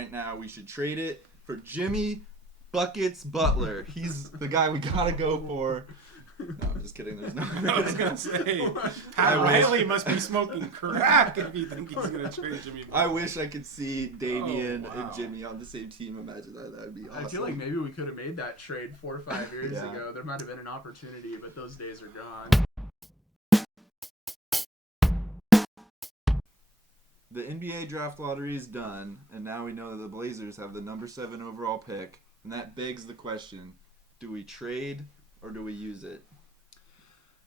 Right now, we should trade it for Jimmy Buckets Butler. He's the guy we gotta go for. No, I'm just kidding. There's no. I was gonna say, Pat Riley must be smoking crack if you think he's gonna trade Jimmy. I wish I could see Damian Oh, wow. and Jimmy on the same team. Imagine that. That would be awesome. I feel like maybe we could have made that trade 4 or 5 years Yeah. ago. There might have been an opportunity, but those days are gone. The NBA draft lottery is done, and now we know that the Blazers have the number 7 overall pick, and that begs the question: do we trade or do we use it?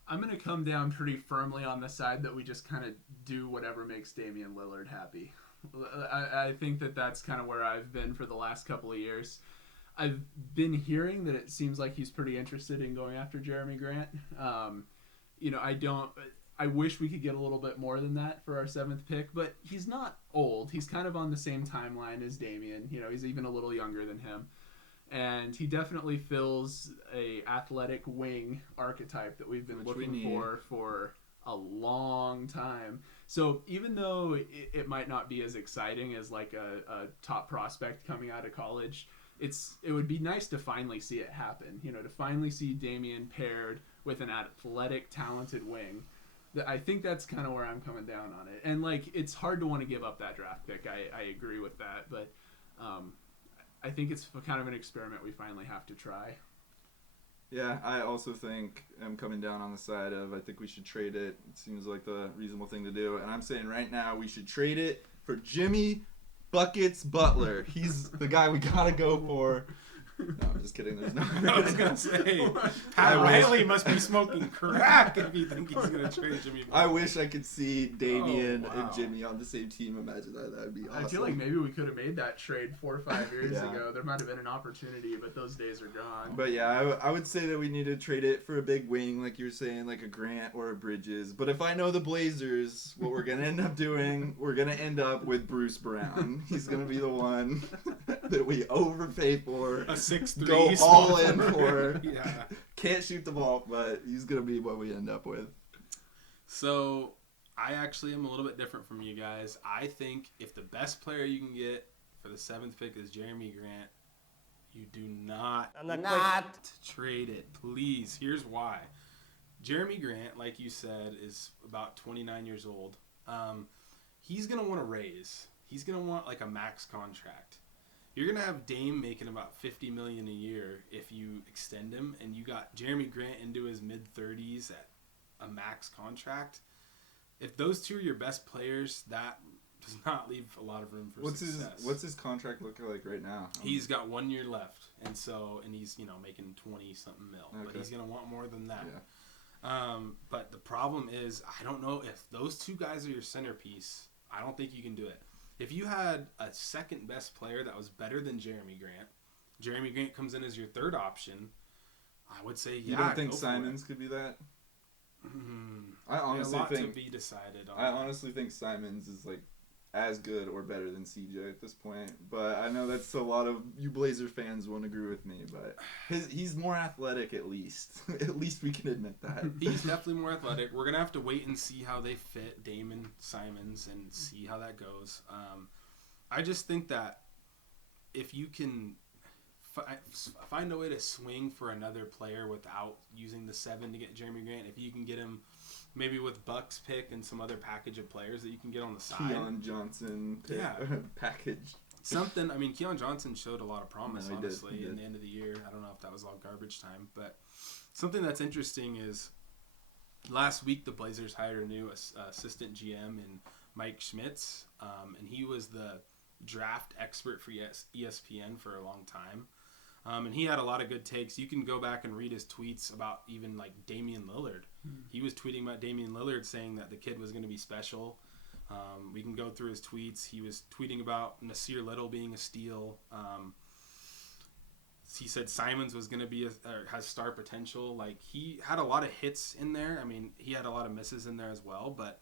I'm going to come down pretty firmly on the side that we just kind of do whatever makes Damian Lillard happy. I think that that's kind of where I've been for the last couple of years. I've been hearing that it seems like he's pretty interested in going after Jeremy Grant. I wish we could get a little bit more than that for our 7th pick, but he's not old. He's kind of on the same timeline as Damian. He's even a little younger than him. And he definitely fills a athletic wing archetype that we've been looking for a long time. So even though it might not be as exciting as like a top prospect coming out of college, it would be nice to finally see it happen. To finally see Damian paired with an athletic, talented wing. I think that's kind of where I'm coming down on it. And it's hard to want to give up that draft pick. I agree with that, but I think it's kind of an experiment we finally have to try. Yeah, I also think I'm coming down on the side of I think we should trade it. It seems like the reasonable thing to do. And I'm saying right now we should trade it for Jimmy Buckets Butler. He's the guy we gotta go for. No, I'm just kidding. There's no. I was gonna say, Pat Riley must be smoking crack if you think he's gonna trade Jimmy. I wish I could see Damian Oh, wow. and Jimmy on the same team. Imagine that. That would be awesome. I feel like maybe we could have made that trade 4 or 5 years Yeah. ago. There might have been an opportunity, but those days are gone. But yeah, I would say that we need to trade it for a big wing, like you're saying, like a Grant or a Bridges. But if I know the Blazers, what we're going to end up doing, we're going to end up with Bruce Brown. He's going to be the one that we overpay for. A 6'3" Go all small in forward. for. Yeah. Can't shoot the ball, but he's going to be what we end up with. So I actually am a little bit different from you guys. I think if the best player you can get for the 7th pick is Jeremy Grant, you do not trade it, please. Here's why. Jeremy Grant, like you said, is about 29 years old. He's going to want a raise. He's going to want like a max contract. You're going to have Dame making about $50 million a year if you extend him, and you got Jeremy Grant into his mid-30s at a max contract. If those two are your best players, that does not leave a lot of room for success. What's his contract looking like right now? He's got 1 year left, and he's making 20-something mil, but Okay. he's going to want more than that. Yeah. But the problem is, I don't know if those two guys are your centerpiece. I don't think you can do it. If you had a second best player that was better than Jeremy Grant comes in as your third option, I would say, yeah. You don't think go for Simons it. could be that? I honestly a lot think to be decided on. I honestly think Simons is like as good or better than CJ at this point. But I know that's a lot of you Blazer fans won't agree with me. But he's more athletic at least. At least we can admit that. He's definitely more athletic. We're going to have to wait and see how they fit Damon Simons and see how that goes. I just think that if you can find a way to swing for another player without using the 7 to get Jeremy Grant, if you can get him maybe with Buck's pick and some other package of players that you can get on the side. Keon Johnson package. Something, Keon Johnson showed a lot of promise, No, he honestly, did. in the end of the year. I don't know if that was all garbage time, but something that's interesting is last week the Blazers hired a new assistant GM in Mike Schmitz, and he was the draft expert for ESPN for a long time. And he had a lot of good takes. You can go back and read his tweets about even like Damian Lillard. He was tweeting about Damian Lillard saying that the kid was going to be special. We can go through his tweets. He was tweeting about Nasir Little being a steal. He said Simons was going to be has star potential. Like, he had a lot of hits in there. He had a lot of misses in there as well. But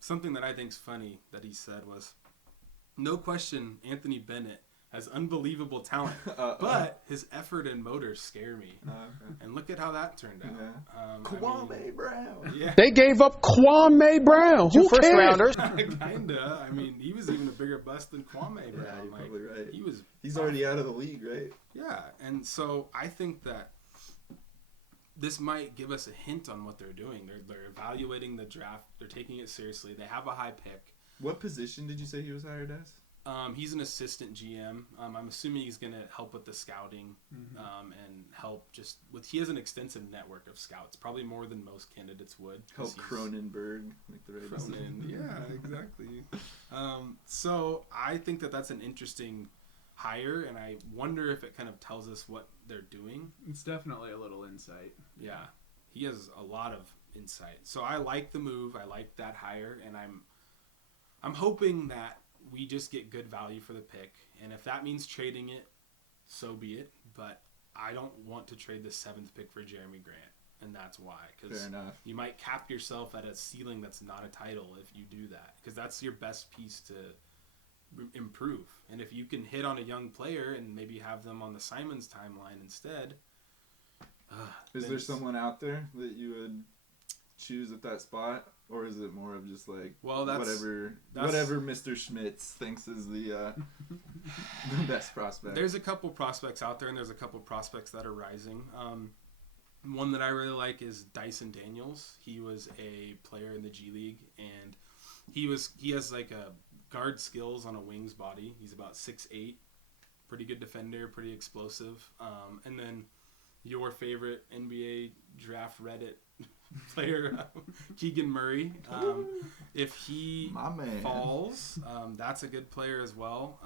something that I think is funny that he said was, no question, Anthony Bennett has unbelievable talent, but his effort and motor scare me. Okay. And look at how that turned out. Yeah. I Kwame mean, Brown. Yeah. They gave up Kwame Brown. Who First cares? rounders. Kinda. I mean, he was even a bigger bust than Kwame Brown. Yeah, you're probably right. He's awful. already out of the league, right? Yeah, and so I think that this might give us a hint on what they're doing. They're evaluating the draft. They're taking it seriously. They have a high pick. What position did you say he was hired as? He's an assistant GM. I'm assuming he's going to help with the scouting and help just with. He has an extensive network of scouts, probably more than most candidates would. Help Cronenberg make the right decision. Yeah, exactly. So I think that that's an interesting hire, and I wonder if it kind of tells us what they're doing. It's definitely a little insight. Yeah, he has a lot of insight. So I like the move. I like that hire, and I'm hoping that we just get good value for the pick. And if that means trading it, so be it. But I don't want to trade the 7th pick for Jeremy Grant, and that's why. Because Fair enough. you might cap yourself at a ceiling that's not a title if you do that. Because that's your best piece to improve. And if you can hit on a young player and maybe have them on the Simons timeline instead. Is there someone out there that you would choose at that spot? Or is it more of just like whatever Mr. Schmitz thinks is the best prospect? There's a couple prospects out there, and there's a couple prospects that are rising. One that I really like is Dyson Daniels. He was a player in the G League, and he has like a guard skills on a wings body. He's about 6'8", pretty good defender, pretty explosive. And then your favorite NBA draft Reddit player, Keegan Murray. If he falls, that's a good player as well.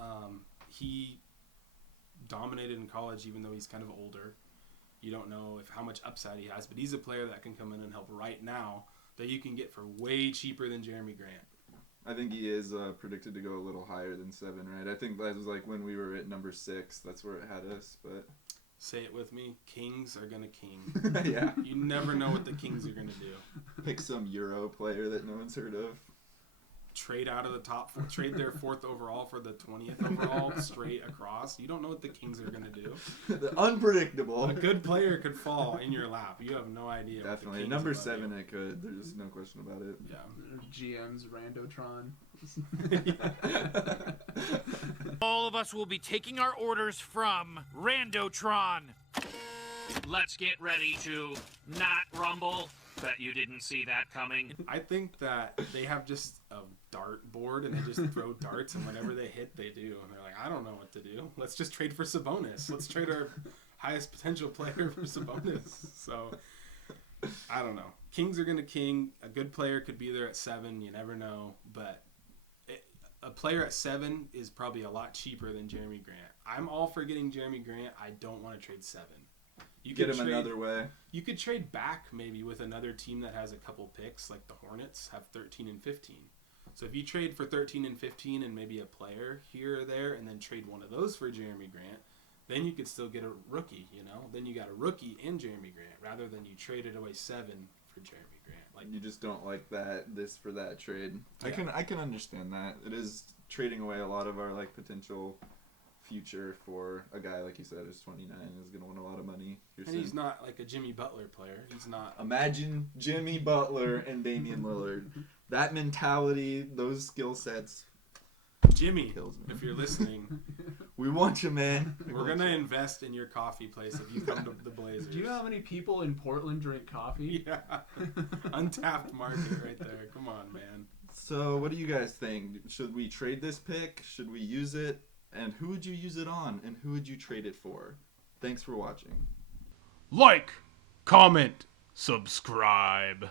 He dominated in college, even though he's kind of older. You don't know how much upside he has, but he's a player that can come in and help right now that you can get for way cheaper than Jeremy Grant. I think he is predicted to go a little higher than 7, right? I think that was like when we were at number 6. That's where it had us, but... Say it with me. Kings are going to king. Yeah. You never know what the Kings are going to do. Pick some Euro player that no one's heard of. Trade out of the top 4. Trade their 4th overall for the 20th overall straight across. You don't know what the Kings are going to do. The unpredictable. A good player could fall in your lap. You have no idea. Definitely. What the Number Kings 7 it could. There's no question about it. Yeah. GM's Randotron. All of us will be taking our orders from Randotron. Let's get ready to not rumble. Bet you didn't see that coming. I think that they have just a dart board and they just throw darts, and whenever they hit, they do. And they're like, I don't know what to do. Let's just trade for Sabonis. Let's trade our highest potential player for Sabonis. So, I don't know. Kings are going to king. A good player could be there at 7. You never know. But a player at 7 is probably a lot cheaper than Jeremy Grant. I'm all for getting Jeremy Grant. I don't want to trade 7. You get him another way. You could trade back maybe with another team that has a couple picks, like the Hornets have 13 and 15. So if you trade for 13 and 15 and maybe a player here or there, and then trade one of those for Jeremy Grant, then you could still get a rookie, you know? Then you got a rookie and Jeremy Grant, rather than you traded away 7 for Jeremy Grant. Like, you just don't like this for that trade. Yeah. I can understand that. It is trading away a lot of our like potential future for a guy like you said who's 29 and is going to win a lot of money. And he's not like a Jimmy Butler player. He's not. Imagine Jimmy Butler and Damian Lillard. That mentality, those skill sets. Jimmy, kills me. if you're listening, We want you, man. we're going to invest in your coffee place if you come to the Blazers. Do you know how many people in Portland drink coffee? Yeah. Untapped market right there. Come on, man. So, what do you guys think? Should we trade this pick? Should we use it? And who would you use it on? And who would you trade it for? Thanks for watching. Like, comment, subscribe.